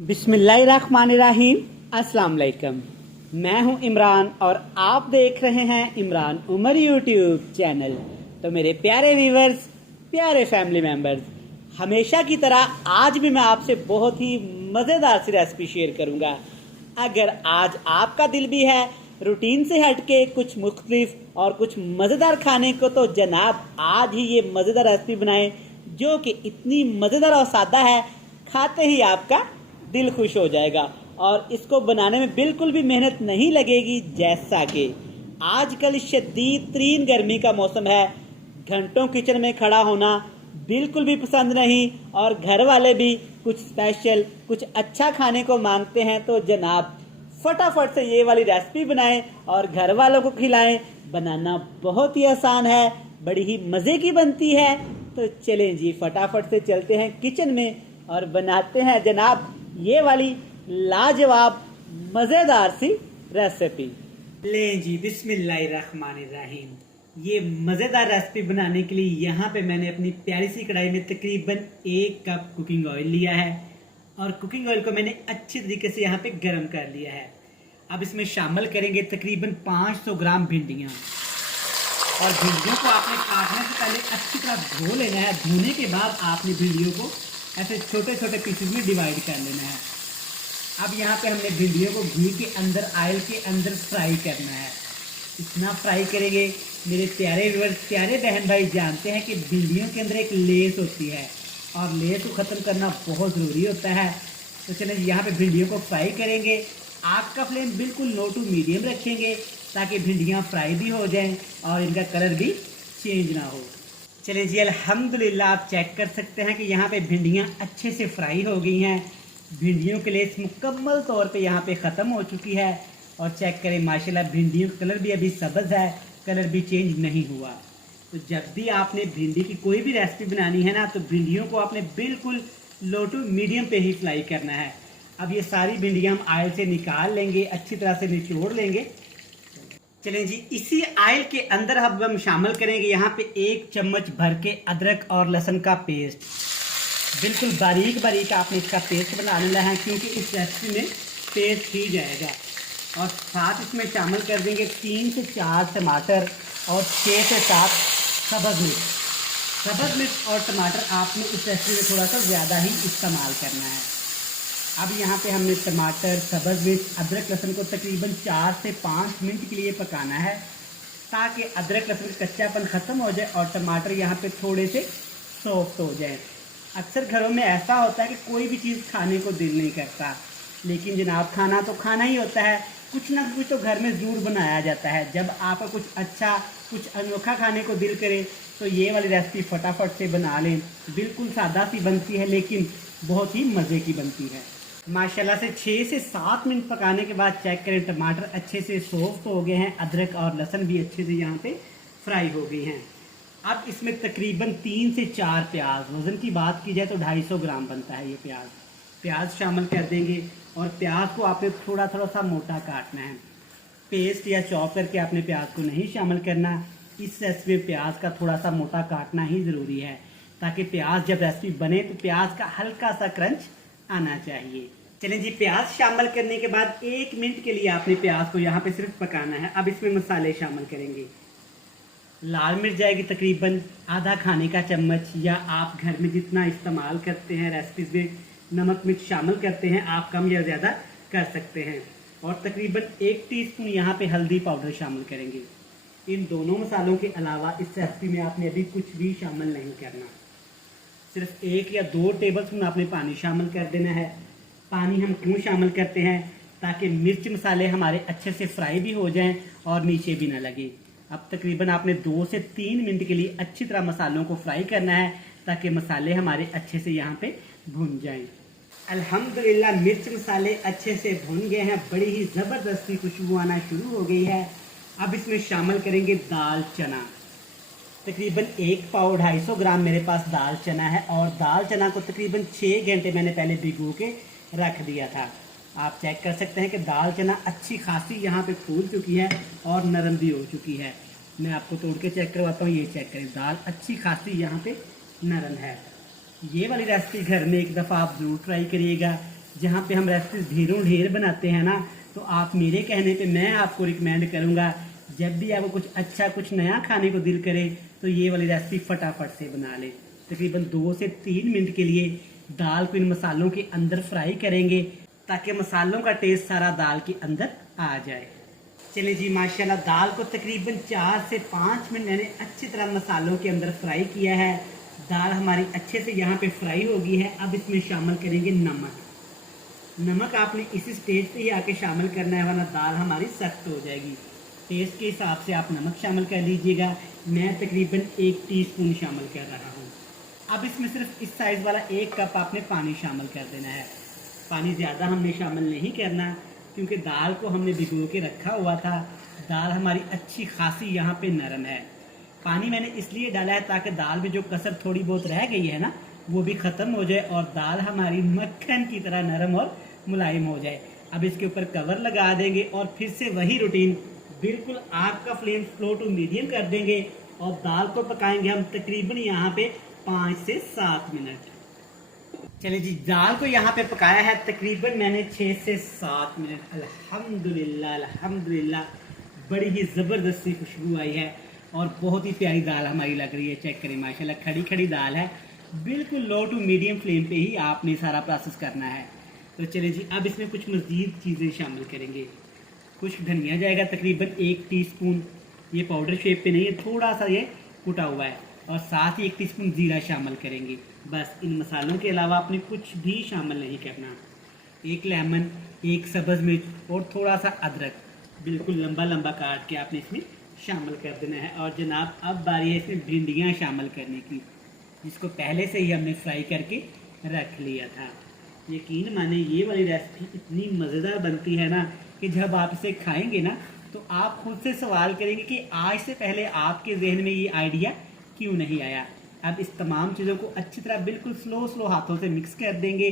बिस्मिल्लाहिर्रहमानिर्रहीम। अस्सलाम वालेकुम। मैं हूं इमरान और आप देख रहे हैं इमरान उमर यूट्यूब चैनल। तो मेरे प्यारे व्यूवर्स, प्यारे फैमिली मेंबर्स, हमेशा की तरह आज भी मैं आपसे बहुत ही मज़ेदार सी रेसिपी शेयर करूंगा। अगर आज आपका दिल भी है रूटीन से हटके कुछ मुख्तलिफ और कुछ मज़ेदार खाने को, तो जनाब आज ही ये मज़ेदार रेसिपी बनाएं जो कि इतनी मज़ेदार और सादा है, खाते ही आपका दिल खुश हो जाएगा। और इसको बनाने में बिल्कुल भी मेहनत नहीं लगेगी। जैसा कि आजकल शदीद तरीन गर्मी का मौसम है, घंटों किचन में खड़ा होना बिल्कुल भी पसंद नहीं, और घर वाले भी कुछ स्पेशल कुछ अच्छा खाने को मांगते हैं, तो जनाब फटाफट से ये वाली रेसिपी बनाएं और घर वालों को खिलाएं। बनाना बहुत ही आसान है, बड़ी ही मज़े की बनती है। तो चलें जी, फटाफट से चलते हैं किचन में और बनाते हैं जनाब ये वाली लाजवाब मज़ेदार सी रेसिपी। लें जी, बिस्मिल्लाहिर्रहमानिर्रहीम। ये मज़ेदार रेसिपी बनाने के लिए यहाँ पे मैंने अपनी प्यारी सी कढ़ाई में तकरीबन 1 कप कुकिंग ऑयल लिया है, और कुकिंग ऑयल को मैंने अच्छी तरीके से यहाँ पे गर्म कर लिया है। अब इसमें शामिल करेंगे तकरीबन 500 ग्राम भिंडियाँ, और भिंडियों को आपने काटने से पहले अच्छी तरह धो लेना है। धोने के बाद आपने भिंडियों को ऐसे छोटे छोटे पीसेस में डिवाइड कर लेना है। अब यहाँ पे हमने भिंडियों को घी के अंदर, ऑयल के अंदर फ्राई करना है। इतना फ्राई करेंगे, मेरे प्यारे व्यूअर्स, प्यारे बहन भाई जानते हैं कि भिंडियों के अंदर एक लेस होती है, और लेस को ख़त्म करना बहुत ज़रूरी होता है। तो चलें यहाँ पे भिंडियों को फ्राई करेंगे। आग का फ्लेम बिल्कुल लो टू मीडियम रखेंगे ताकि भिंडियाँ फ्राई भी हो जाएँ और इनका कलर भी चेंज ना हो। चलिए जी, अल्हम्दुलिल्लाह आप चेक कर सकते हैं कि यहाँ पे भिंडियाँ अच्छे से फ्राई हो गई हैं। भिंडियों के लेस मुकम्मल तौर पे यहाँ पे ख़त्म हो चुकी है, और चेक करें माशाल्लाह भिंडियों का कलर भी अभी सब्ज़ है, कलर भी चेंज नहीं हुआ। तो जब भी आपने भिंडी की कोई भी रेसिपी बनानी है ना, तो भिंडियों को आपने बिल्कुल लो टू मीडियम पे ही फ्राई करना है। अब ये सारी भिंडियाँ हम ऑयल से निकाल लेंगे, अच्छी तरह से निचोड़ लेंगे। चलें जी, इसी ऑयल के अंदर अब हम शामिल करेंगे यहाँ पे 1 चम्मच भर के अदरक और लहसुन का पेस्ट। बिल्कुल बारीक बारीक आपने इसका पेस्ट बना लेना है, क्योंकि इस रेसिपी में पेस्ट ही जाएगा। और साथ इसमें शामिल कर देंगे 3 से 4 टमाटर और 6 से 7 सब्ज़ मिर्च। सब्ज़ मिर्च और टमाटर आपने इस रेसिपी में थोड़ा सा ज़्यादा ही इस्तेमाल करना है। अब यहाँ पे हमने टमाटर, सब्ज़ मिर्च, अदरक लहसुन को तकरीबन 4 से 5 मिनट के लिए पकाना है, ताकि अदरक लहसुन का कच्चापन ख़त्म हो जाए और टमाटर यहाँ पे थोड़े से सॉफ्ट हो जाए। अक्सर घरों में ऐसा होता है कि कोई भी चीज़ खाने को दिल नहीं करता, लेकिन जनाब खाना तो खाना ही होता है, कुछ ना कुछ तो घर में ज़रूर बनाया जाता है। जब आपका कुछ अच्छा, कुछ अनोखा खाने को दिल करे, तो ये वाली रेसिपी फटाफट से बना लें। बिल्कुल सादा सी बनती है, लेकिन बहुत ही मज़े की बनती है। माशाल्लाह से 6 से 7 मिनट पकाने के बाद चेक करें, टमाटर अच्छे से सॉफ्ट हो गए हैं, अदरक और लहसुन भी अच्छे से यहाँ पे फ्राई हो गई हैं। अब इसमें तकरीबन 3 से 4 प्याज, वज़न की बात की जाए तो 250 ग्राम बनता है ये प्याज शामिल कर देंगे। और प्याज को आपने थोड़ा थोड़ा सा मोटा काटना है, पेस्ट या चॉप करके आपने प्याज को नहीं शामिल करना। इस रेसिपी में प्याज का थोड़ा सा मोटा काटना ही ज़रूरी है, ताकि प्याज जब रेसिपी बने तो प्याज का हल्का सा क्रंच आना चाहिए। चलें जी, प्याज शामिल करने के बाद 1 मिनट के लिए आपने प्याज को यहाँ पे सिर्फ पकाना है। अब इसमें मसाले शामिल करेंगे। लाल मिर्च जाएगी तकरीबन आधा खाने का चम्मच, या आप घर में जितना इस्तेमाल करते हैं रेसिपीज में नमक मिर्च शामिल करते हैं, आप कम या ज़्यादा कर सकते हैं। और तकरीबन 1 टीस्पून यहाँ पे हल्दी पाउडर शामिल करेंगे। इन दोनों मसालों के अलावा इस रेसिपी में आपने अभी कुछ भी शामिल नहीं करना, सिर्फ 1 या 2 टेबल स्पून आपने पानी शामिल कर देना है। पानी हम क्यों शामिल करते हैं? ताकि मिर्च मसाले हमारे अच्छे से फ्राई भी हो जाएं और नीचे भी ना लगे। अब तकरीबन आपने 2 से 3 मिनट के लिए अच्छी तरह मसालों को फ्राई करना है, ताकि मसाले हमारे अच्छे से यहाँ पे भुन जाएं। अल्हम्दुलिल्लाह मिर्च मसाले अच्छे से भुन गए हैं, बड़ी ही ज़बरदस्ती खुशबू आना शुरू हो गई है। अब इसमें शामिल करेंगे दाल चना। तकरीबन 1 पाव 250 ग्राम मेरे पास दाल चना है, और दाल चना को तकरीबन 6 घंटे मैंने पहले भिगो के रख दिया था। आप चेक कर सकते हैं कि दाल चना अच्छी खासी यहाँ पे फूल चुकी है और नरम भी हो चुकी है। मैं आपको तोड़ के चेक करवाता हूँ, ये चेक करें, दाल अच्छी खासी यहाँ पे नरम है। ये वाली रेसिपी घर में एक दफ़ा आप ज़रूर ट्राई करिएगा। जहाँ पे हम रेसिपीज ढेरों ढेर बनाते हैं ना, तो आप मेरे कहने पे मैं आपको रिकमेंड करूँगा, जब भी आपको कुछ अच्छा कुछ नया खाने को दिल करे तो ये वाली रेसिपी फटाफट से बना ले। तकरीबन 2 से 3 मिनट के लिए दाल को इन मसालों के अंदर फ्राई करेंगे ताकि मसालों का टेस्ट सारा दाल के अंदर आ जाए। चलिए जी, माशाल्लाह दाल को तकरीबन 4 से 5 मिनट मैंने अच्छी तरह मसालों के अंदर फ्राई किया है। दाल हमारी अच्छे से यहाँ पे फ्राई हो गई है। अब इसमें शामिल करेंगे नमक। नमक आपने इसी स्टेज पे ही आके शामिल करना है, वरना दाल हमारी सख्त हो जाएगी। टेस्ट के हिसाब से आप नमक शामिल कर लीजिएगा। मैं तकरीबन 1 टीस्पून शामिल कर रहा हूँ। अब इसमें सिर्फ इस साइज़ वाला 1 कप आपने पानी शामिल कर देना है। पानी ज़्यादा हमने शामिल नहीं करना, क्योंकि दाल को हमने भिगो के रखा हुआ था। दाल हमारी अच्छी खासी यहाँ पे नरम है। पानी मैंने इसलिए डाला है ताकि दाल में जो कसर थोड़ी बहुत रह गई है ना, वो भी ख़त्म हो जाए और दाल हमारी मक्खन की तरह नरम और मुलायम हो जाए। अब इसके ऊपर कवर लगा देंगे और फिर से वही रूटीन, बिल्कुल आग का फ्लेम स्लो टू मीडियम कर देंगे और दाल को पकाएंगे हम तकरीबन यहाँ पे 5 से 7 मिनट। चलिए जी, दाल को यहाँ पे पकाया है तकरीबन मैंने 6 से 7 मिनट। अल्हम्दुलिल्लाह अल्हम्दुलिल्लाह, बड़ी ही ज़बरदस्त सी खुशबू आई है और बहुत ही प्यारी दाल हमारी लग रही है। चेक करें, माशाल्लाह खड़ी खड़ी दाल है। बिल्कुल लो टू मीडियम फ्लेम पे ही आपने सारा प्रोसेस करना है। तो चलिए जी, अब इसमें कुछ मज़ीद चीज़ें शामिल करेंगे। कुछ धनिया जाएगा तकरीबन 1 टीस्पून, ये पाउडर शेप पे नहीं है, थोड़ा सा ये कुटा हुआ है। और साथ ही 1 टीस्पून जीरा शामिल करेंगे। बस इन मसालों के अलावा आपने कुछ भी शामिल नहीं करना। 1 लेमन, 1 सब्ज़ मिर्च और थोड़ा सा अदरक बिल्कुल लंबा लंबा काट के आपने इसमें शामिल कर देना है। और जनाब, अब बारी है इसमें भिंडियाँ शामिल करने की, जिसको पहले से ही हमने फ्राई करके रख लिया था। यकीन माने ये वाली रेसिपी इतनी मज़ेदार बनती है ना कि जब आप इसे खाएंगे ना तो आप खुद से सवाल करेंगे कि आज से पहले आपके जहन में ये आइडिया क्यों नहीं आया। अब इस तमाम चीज़ों को अच्छी तरह बिल्कुल स्लो हाथों से मिक्स कर देंगे।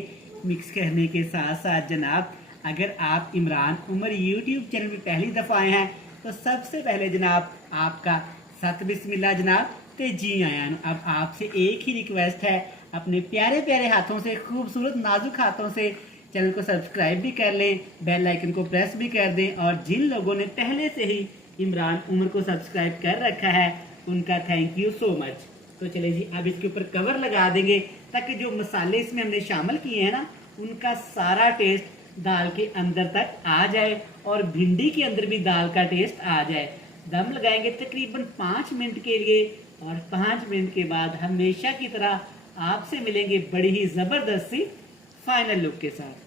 मिक्स करने के साथ साथ जनाब, अगर आप इमरान उमर यूट्यूब चैनल पर पहली दफ़ा आए हैं तो सबसे पहले जनाब आपका सत बिस्मिल्लाह जनाब ते जी आया। अब आपसे एक ही रिक्वेस्ट है, अपने प्यारे प्यारे हाथों से, खूबसूरत नाजुक हाथों से चैनल को सब्सक्राइब भी कर लें, बेल आइकन को प्रेस भी कर दें। और जिन लोगों ने पहले से ही इमरान उमर को सब्सक्राइब कर रखा है उनका थैंक यू सो मच। तो चलिए जी, अब इसके ऊपर कवर लगा देंगे ताकि जो मसाले इसमें हमने शामिल किए हैं ना, उनका सारा टेस्ट दाल के अंदर तक आ जाए और भिंडी के अंदर भी दाल का टेस्ट आ जाए। दम लगाएंगे तकरीबन 5 मिनट के लिए और 5 मिनट के बाद हमेशा की तरह आपसे मिलेंगे बड़ी ही ज़बरदस्त सी फाइनल लुक के साथ।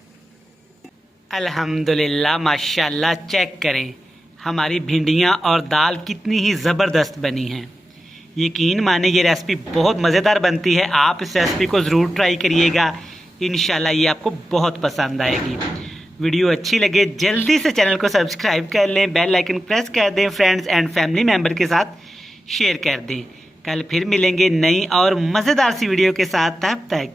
अल्हम्दुलिल्लाह, माशाल्लाह, चेक करें हमारी भिंडियाँ और दाल कितनी ही ज़बरदस्त बनी हैं। यकीन माने ये रेसिपी बहुत मज़ेदार बनती है। आप इस रेसिपी को ज़रूर ट्राई करिएगा, इंशाल्लाह ये आपको बहुत पसंद आएगी। वीडियो अच्छी लगे जल्दी से चैनल को सब्सक्राइब कर लें, बेल आइकन प्रेस कर दें, फ्रेंड्स एंड फैमिली मेम्बर के साथ शेयर कर दें। कल फिर मिलेंगे नई और मज़ेदार सी वीडियो के साथ। तब तक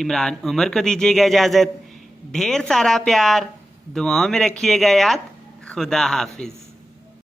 इमरान उमर को दीजिएगा इजाज़त। ढेर सारा प्यार, दुआओं में रखिएगा याद। खुदा हाफिज़।